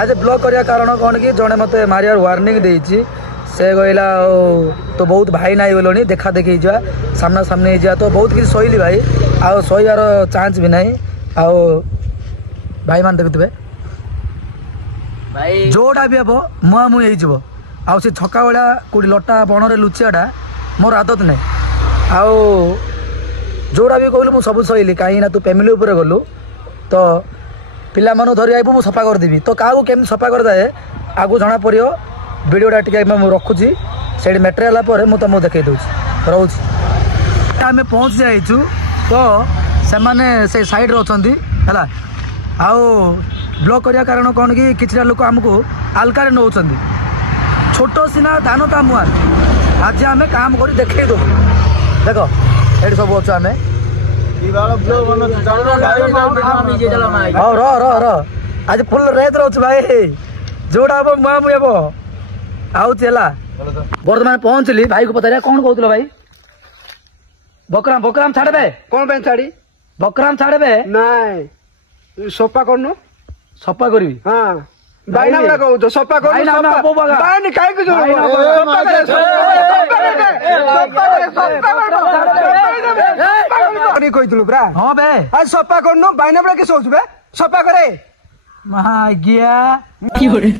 आज ब्लॉक करने कारण कौन कि जड़े मत मारियार वार्निंग देती से कहला तो बहुत भाई नाई बोलोनी देखा देखी जा सामना सामने जा तो बहुत किसी सहली भाई आउ सहार चान्स भी नहीं आउ भाई मान देखुवे जोड़ा भी हे मुआ मुई हो आउ से छका भाया कौटी लटा बणरे लुचियाटा मोर आदत नहीं आउ जोड़ा भी कहलु मुझे सब सहली कहीं तू फैमिली उपर गलु तो पिला मानु धरी आइबु मु सफा करदेवी तो क्या केमी सफा करदे आगु जना पड़ो वीडियोटा टे रखुची से मेटेरियल पर मुझे तुमको देखई दूसरी रोच आम पहुँच जाइचु तो से साइड अच्छा है आउ ब्लॉक करने कारण कौन कि किसी लोक आमको आलकार नौ छोट सीना दान ता मुआ आज आम काम कर देखे दो देख ये सब अच्छे आम आज फुल रेत रोच भाई जोड़ा हम मुआ मुई हम आउला बर्तमान पहुंचली भाई को पता कौन कहते भाई बकराम बकराम छाड़े कौन छाड़ी बकराम छाड़े नाई सफा करनु सफा करी हाँ बाइना बड़ा कहू तो सफा कर बाइना काहे को सफा कहितलु ब्रा हां बे आज सफा करनु बाइना बड़ा के सोच बे सफा करे महा गया की होरे